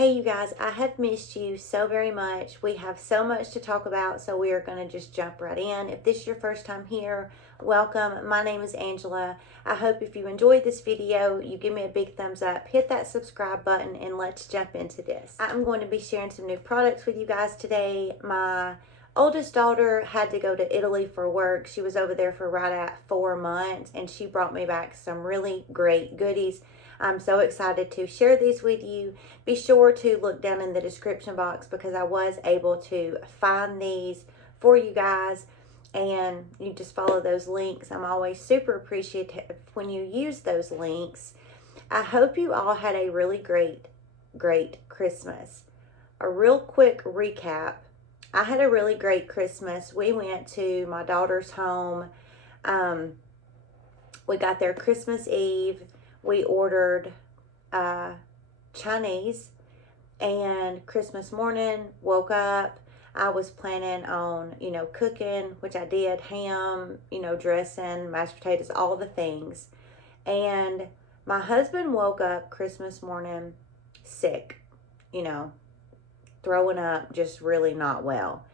Hey you guys, I have missed you so very much. We have so much to talk about, so we are going to just jump right in. If this is your first time here, welcome. My name is Angela. I hope if you enjoyed this video, you give me a big thumbs up, hit that subscribe button, and let's jump into this. I'm going to be sharing some new products with you guys today. My oldest daughter had to go to Italy for work. She was over there for right at 4 months, and she brought me back some really great goodies. I'm so excited to share these with you. Be sure to look down in the description box because I was able to find these for you guys, and you just follow those links. I'm always super appreciative when you use those links. I hope you all had a really great Christmas. A real quick recap. I had a really great Christmas. We went to my daughter's home. We got there Christmas Eve. We ordered Chinese, and Christmas morning, woke up. I was planning on, cooking, which I did, ham, dressing, mashed potatoes, all the things. And my husband woke up Christmas morning sick, throwing up, just really not well.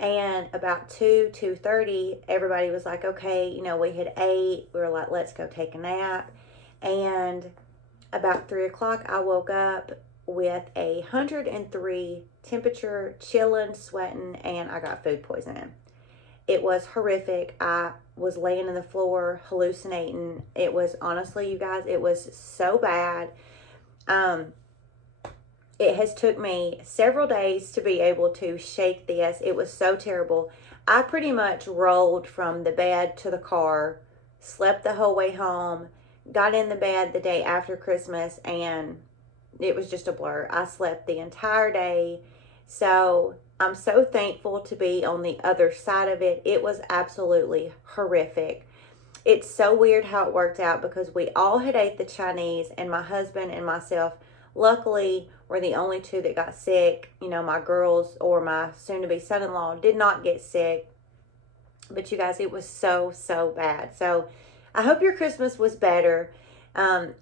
And about 2:30, everybody was like, okay, we had ate. We were like, let's go take a nap. And about 3 o'clock, I woke up with 103 temperature, chilling, sweating, and I got food poisoning. It was horrific. I was laying on the floor, hallucinating. It was, honestly, you guys, it was so bad. It has took me several days to be able to shake this. It was so terrible. I pretty much rolled from the bed to the car, slept the whole way home, got in the bed the day after Christmas, and it was just a blur. I slept the entire day. So I'm so thankful to be on the other side of it. It was absolutely horrific. It's so weird how it worked out because we all had ate the Chinese, and my husband and myself, luckily, were the only two that got sick. My girls or my soon-to-be son-in-law did not get sick. But you guys, it was so bad. So I hope your Christmas was better.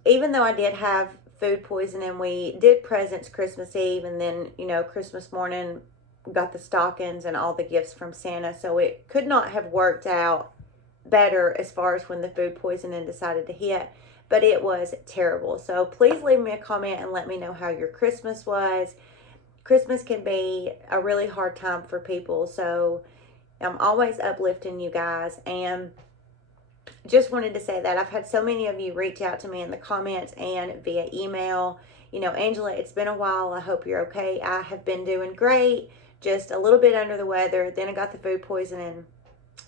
Even though I did have food poisoning, we did presents Christmas Eve, and then, Christmas morning, got the stockings and all the gifts from Santa. So it could not have worked out better as far as when the food poisoning decided to hit. But it was terrible. So please leave me a comment and let me know how your Christmas was. Christmas can be a really hard time for people. So I'm always uplifting you guys. And just wanted to say that I've had so many of you reach out to me in the comments and via email. Angela, it's been a while. I hope you're okay. I have been doing great. Just a little bit under the weather. Then I got the food poisoning.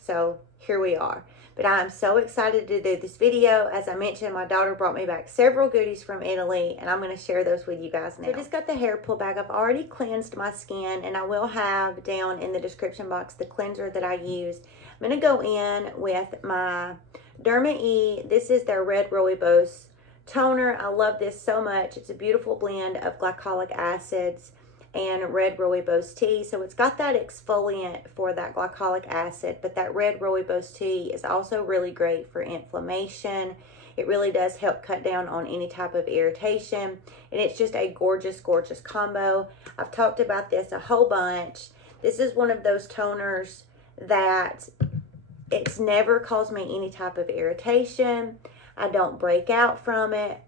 So here we are. But I'm so excited to do this video. As I mentioned, my daughter brought me back several goodies from Italy, and I'm going to share those with you guys now. So I just got the hair pull back. I've already cleansed my skin, and I will have down in the description box the cleanser that I used. I'm going to go in with my Derma E. This is their Red Rooibos toner. I love this so much. It's a beautiful blend of glycolic acids and red rooibos tea. So it's got that exfoliant for that glycolic acid, but that red rooibos tea is also really great for inflammation. It really does help cut down on any type of irritation, and it's just a gorgeous combo. I've talked about this a whole bunch. This is one of those toners that it's never caused me any type of irritation. I don't break out from it.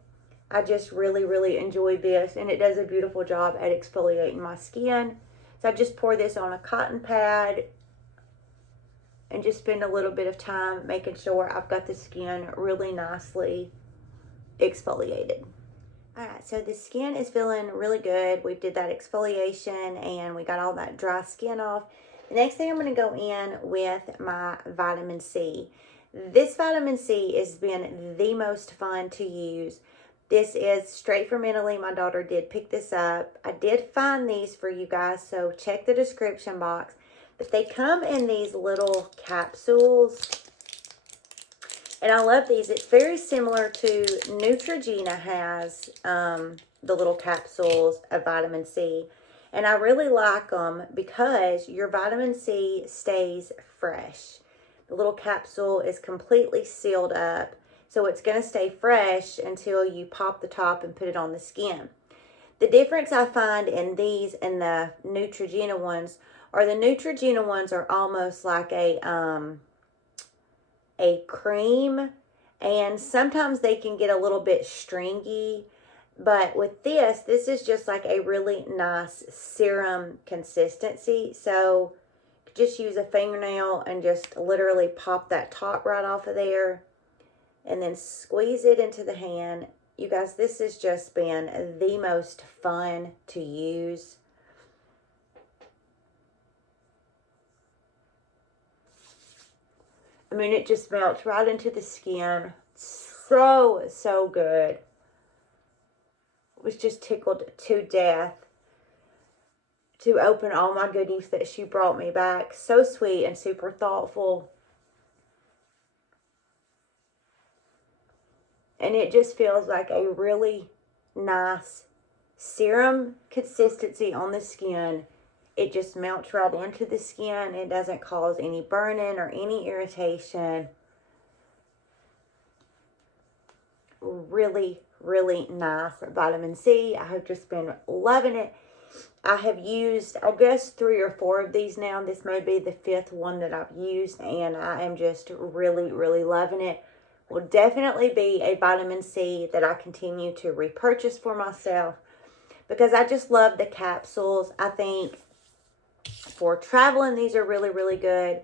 I just really enjoy this, and it does a beautiful job at exfoliating my skin. So I just pour this on a cotton pad and just spend a little bit of time making sure I've got the skin really nicely exfoliated. Alright, so the skin is feeling really good. We did that exfoliation and we got all that dry skin off. The next thing I'm going to go in with my vitamin C. This vitamin C has been the most fun to use. This is straight from Italy. My daughter did pick this up. I did find these for you guys, so check the description box. But they come in these little capsules, and I love these. It's very similar to Neutrogena has the little capsules of vitamin C. And I really like them because your vitamin C stays fresh. The little capsule is completely sealed up, so it's going to stay fresh until you pop the top and put it on the skin. The difference I find in these and the Neutrogena ones are the Neutrogena ones are almost like a cream, and sometimes they can get a little bit stringy. But with this is just like a really nice serum consistency. So just use a fingernail and just literally pop that top right off of there and then squeeze it into the hand. You guys, this has just been the most fun to use. I mean, it just melts right into the skin. So good. Was just tickled to death to open all my goodies that she brought me back. So sweet and super thoughtful. And it just feels like a really nice serum consistency on the skin. It just melts right into the skin. It doesn't cause any burning or any irritation. Really nice vitamin C. I have just been loving it. I have used, I guess, 3 or 4 of these now. This may be the 5th one that I've used, and I am just really loving it. Will definitely be a vitamin C that I continue to repurchase for myself because I just love the capsules. I think for traveling, these are really good.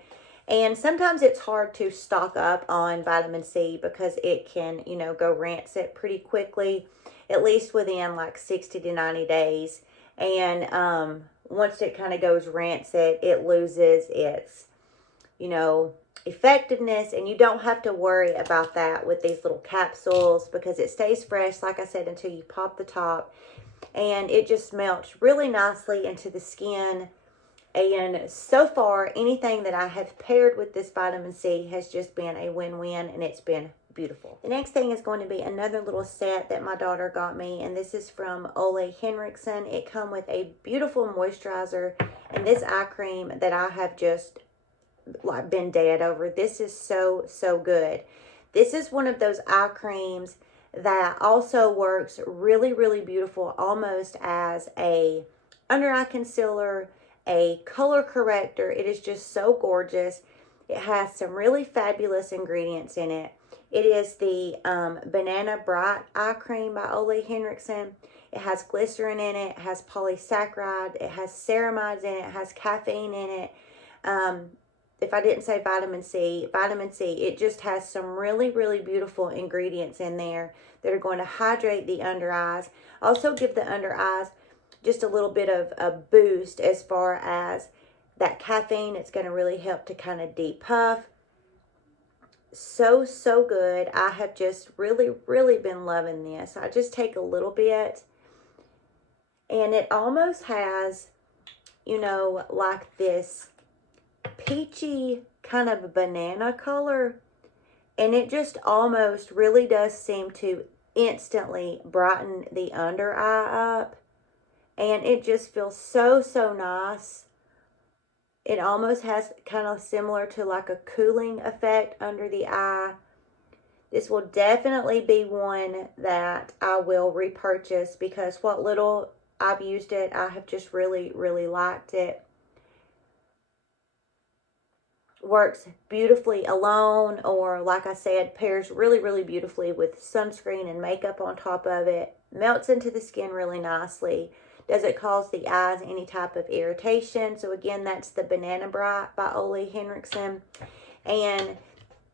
And sometimes it's hard to stock up on vitamin C because it can, you know, go rancid pretty quickly, at least within like 60 to 90 days. And once it kind of goes rancid, it loses its, you know, effectiveness. And you don't have to worry about that with these little capsules because it stays fresh, like I said, until you pop the top. And it just melts really nicely into the skin. And so far, anything that I have paired with this vitamin C has just been a win-win, and it's been beautiful. The next thing is going to be another little set that my daughter got me, and this is from Olehenriksen. It comes with a beautiful moisturizer and this eye cream that I have just like been dead over. This is so good. This is one of those eye creams that also works really beautiful, almost as a under eye concealer, a color corrector. It is just so gorgeous. It has some really fabulous ingredients in it. It is the Banana Bright Eye Cream by Olehenriksen. It has glycerin in it. It has polysaccharide. It has ceramides in it. It has caffeine in it. If I didn't say vitamin C, it just has some really beautiful ingredients in there that are going to hydrate the under eyes. Also give the under eyes just a little bit of a boost as far as that caffeine. It's going to really help to kind of depuff. So good. I have just really been loving this. I just take a little bit, and it almost has, you know, like this peachy kind of banana color, and it just almost really does seem to instantly brighten the under eye up. And it just feels so nice. It almost has kind of similar to like a cooling effect under the eye. This will definitely be one that I will repurchase because what little I've used it, I have just really liked it. Works beautifully alone, or like I said, pairs really beautifully with sunscreen and makeup on top of it. Melts into the skin really nicely. Doesn't cause the eyes any type of irritation. So again, that's the Banana Bright by Olehenriksen. And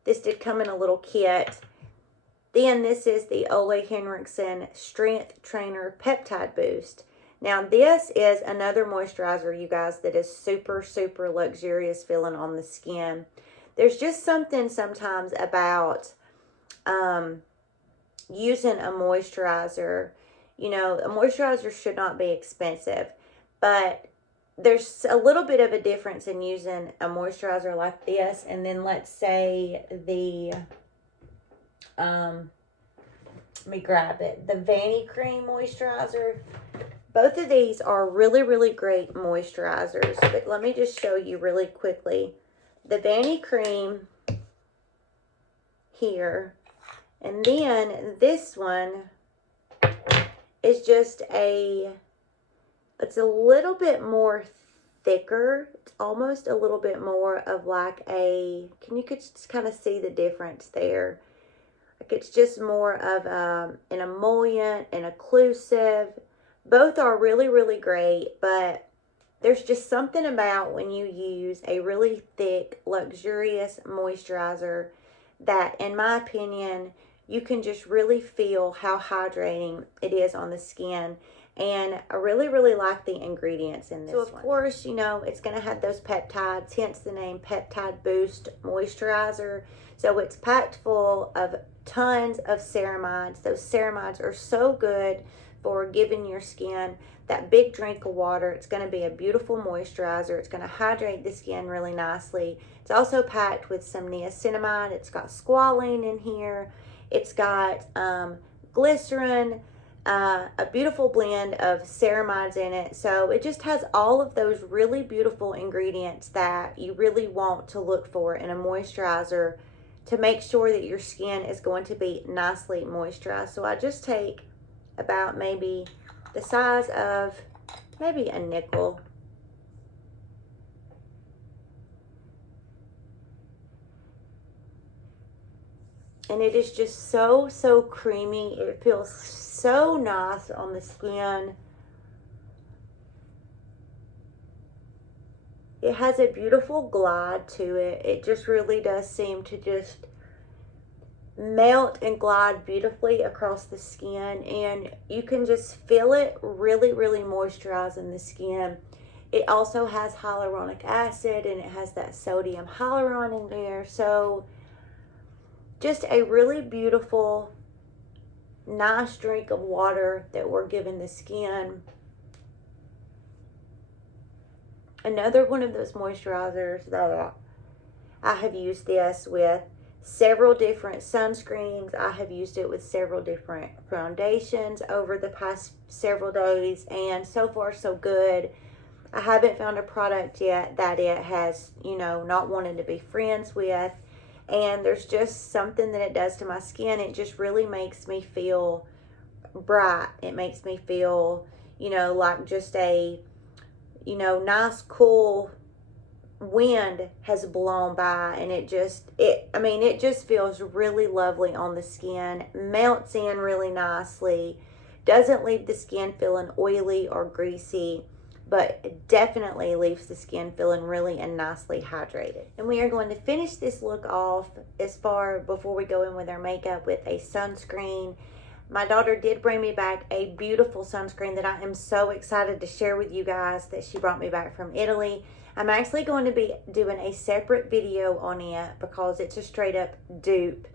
this did come in a little kit. Then this is the Olehenriksen Strength Trainer Peptide Boost. Now this is another moisturizer, you guys, that is super luxurious feeling on the skin. There's just something sometimes about using a moisturizer. You know, a moisturizer should not be expensive, but there's a little bit of a difference in using a moisturizer like this and then let's say the, let me grab it, the Vanity Cream moisturizer. Both of these are really great moisturizers, but let me just show you really quickly. The Vanity Cream here, and then this one is just it's a little bit more thicker. It's almost a little bit more of like you could just kind of see the difference there. Like it's just more of an emollient and occlusive. Both are really, really great, but there's just something about when you use a really thick, luxurious moisturizer that, in my opinion, you can just really feel how hydrating it is on the skin. And I really, really like the ingredients in this one. So, of course, you know, it's going to have those peptides, hence the name Peptide Boost Moisturizer. So it's packed full of tons of ceramides. Those ceramides are so good for giving your skin that big drink of water. It's going to be a beautiful moisturizer. It's going to hydrate the skin really nicely. It's also packed with some niacinamide. It's got squalene in here. It's got glycerin, a beautiful blend of ceramides in it. So it just has all of those really beautiful ingredients that you really want to look for in a moisturizer to make sure that your skin is going to be nicely moisturized. So I just take about maybe the size of maybe a nickel. And it is just so, so creamy. It feels so nice on the skin. It has a beautiful glide to it. It just really does seem to just melt and glide beautifully across the skin. And you can just feel it really, really moisturizing the skin. It also has hyaluronic acid and it has that sodium hyaluron in there. So just a really beautiful, nice drink of water that we're giving the skin. Another one of those moisturizers that I have used this with several different sunscreens. I have used it with several different foundations over the past several days, and so far so good. I haven't found a product yet that it has, you know, not wanted to be friends with. And there's just something that it does to my skin. It just really makes me feel bright. It makes me feel, you know, like just a, you know, nice, cool wind has blown by. And it just feels really lovely on the skin. Melts in really nicely. Doesn't leave the skin feeling oily or greasy, but it definitely leaves the skin feeling really and nicely hydrated. And we are going to finish this look off before we go in with our makeup with a sunscreen. My daughter did bring me back a beautiful sunscreen that I am so excited to share with you guys that she brought me back from Italy. I'm actually going to be doing a separate video on it because it's a straight up dupe.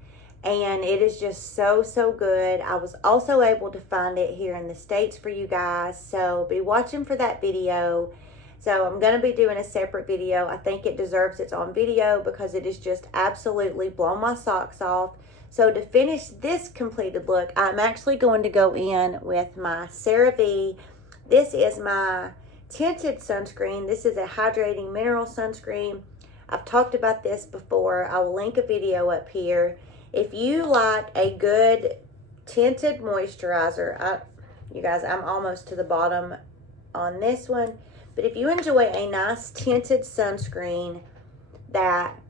And it is just so, so good. I was also able to find it here in the States for you guys. So be watching for that video. So I'm going to be doing a separate video. I think it deserves its own video because it is just absolutely blown my socks off. So to finish this completed look, I'm actually going to go in with my CeraVe. This is my tinted sunscreen. This is a hydrating mineral sunscreen. I've talked about this before. I will link a video up here. If you like a good tinted moisturizer, you guys, I'm almost to the bottom on this one. But if you enjoy a nice tinted sunscreen that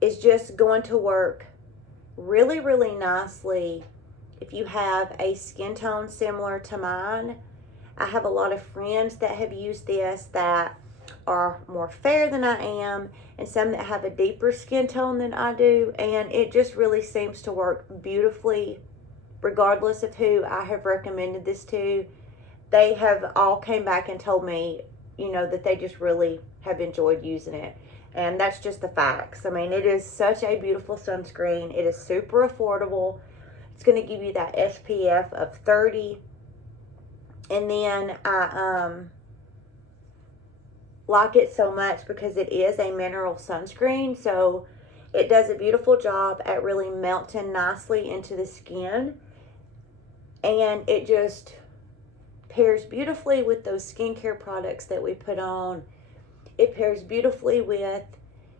is just going to work really, really nicely, if you have a skin tone similar to mine, I have a lot of friends that have used this that are more fair than I am, and some that have a deeper skin tone than I do, and it just really seems to work beautifully regardless of who I have recommended this to. They have all came back and told me, you know, that they just really have enjoyed using it, and that's just the facts. I mean, it is such a beautiful sunscreen. It is super affordable. It's going to give you that SPF of 30, and then I like it so much because it is a mineral sunscreen, so it does a beautiful job at really melting nicely into the skin, and it just pairs beautifully with those skincare products that we put on. It pairs beautifully with,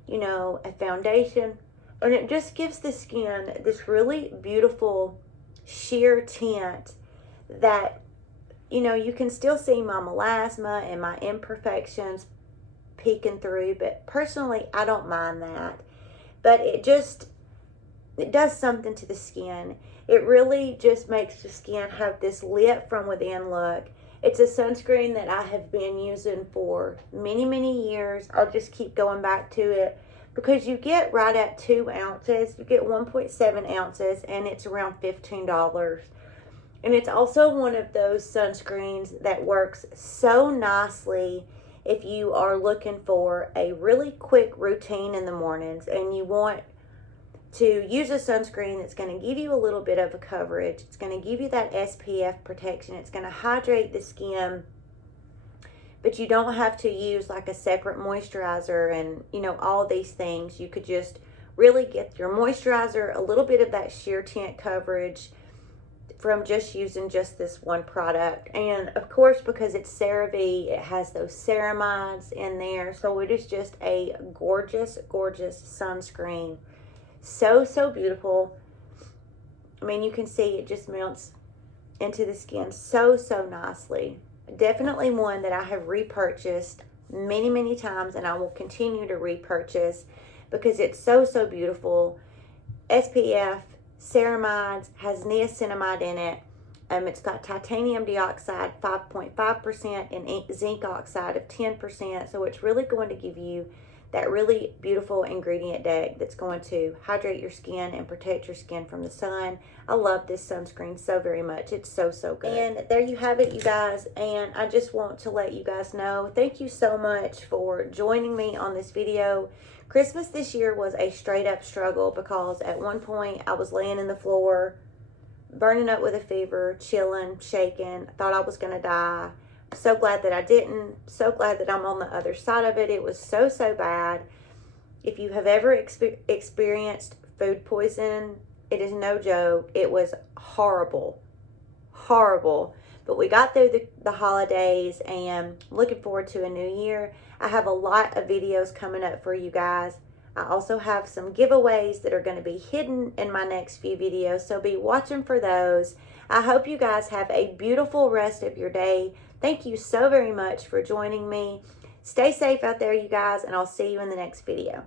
you know, a foundation, and it just gives the skin this really beautiful sheer tint that, you know, you can still see my melasma and my imperfections peeking through, but personally, I don't mind that. But it does something to the skin. It really just makes the skin have this lit from within look. It's a sunscreen that I have been using for many, many years. I'll just keep going back to it because you get right at 2 ounces. You get 1.7 ounces, and it's around $15. And it's also one of those sunscreens that works so nicely if you are looking for a really quick routine in the mornings and you want to use a sunscreen that's going to give you a little bit of a coverage. It's going to give you that SPF protection. It's going to hydrate the skin, but you don't have to use like a separate moisturizer and, you know, all these things. You could just really get your moisturizer, a little bit of that sheer tint coverage from just using just this one product. And of course, because it's CeraVe, it has those ceramides in there. So it is just a gorgeous, gorgeous sunscreen. So, so beautiful. I mean, you can see it just melts into the skin so, so nicely. Definitely one that I have repurchased many, many times, and I will continue to repurchase because it's so, so beautiful. SPF, ceramides, has niacinamide in it. It's got titanium dioxide 5.5% and zinc oxide of 10%. So it's really going to give you that really beautiful ingredient deck that's going to hydrate your skin and protect your skin from the sun. I love this sunscreen so very much. It's so, so good. And there you have it, you guys. And I just want to let you guys know, thank you so much for joining me on this video. Christmas this year was a straight up struggle because at one point I was laying in the floor, burning up with a fever, chilling, shaking. I thought I was going to die. So glad that I didn't. So glad that I'm on the other side of it. It was so, so bad. If you have ever experienced food poison, it is no joke. It was horrible. Horrible. But we got through the holidays and looking forward to a new year. I have a lot of videos coming up for you guys. I also have some giveaways that are going to be hidden in my next few videos, so be watching for those. I hope you guys have a beautiful rest of your day. Thank you so very much for joining me. Stay safe out there, you guys, and I'll see you in the next video.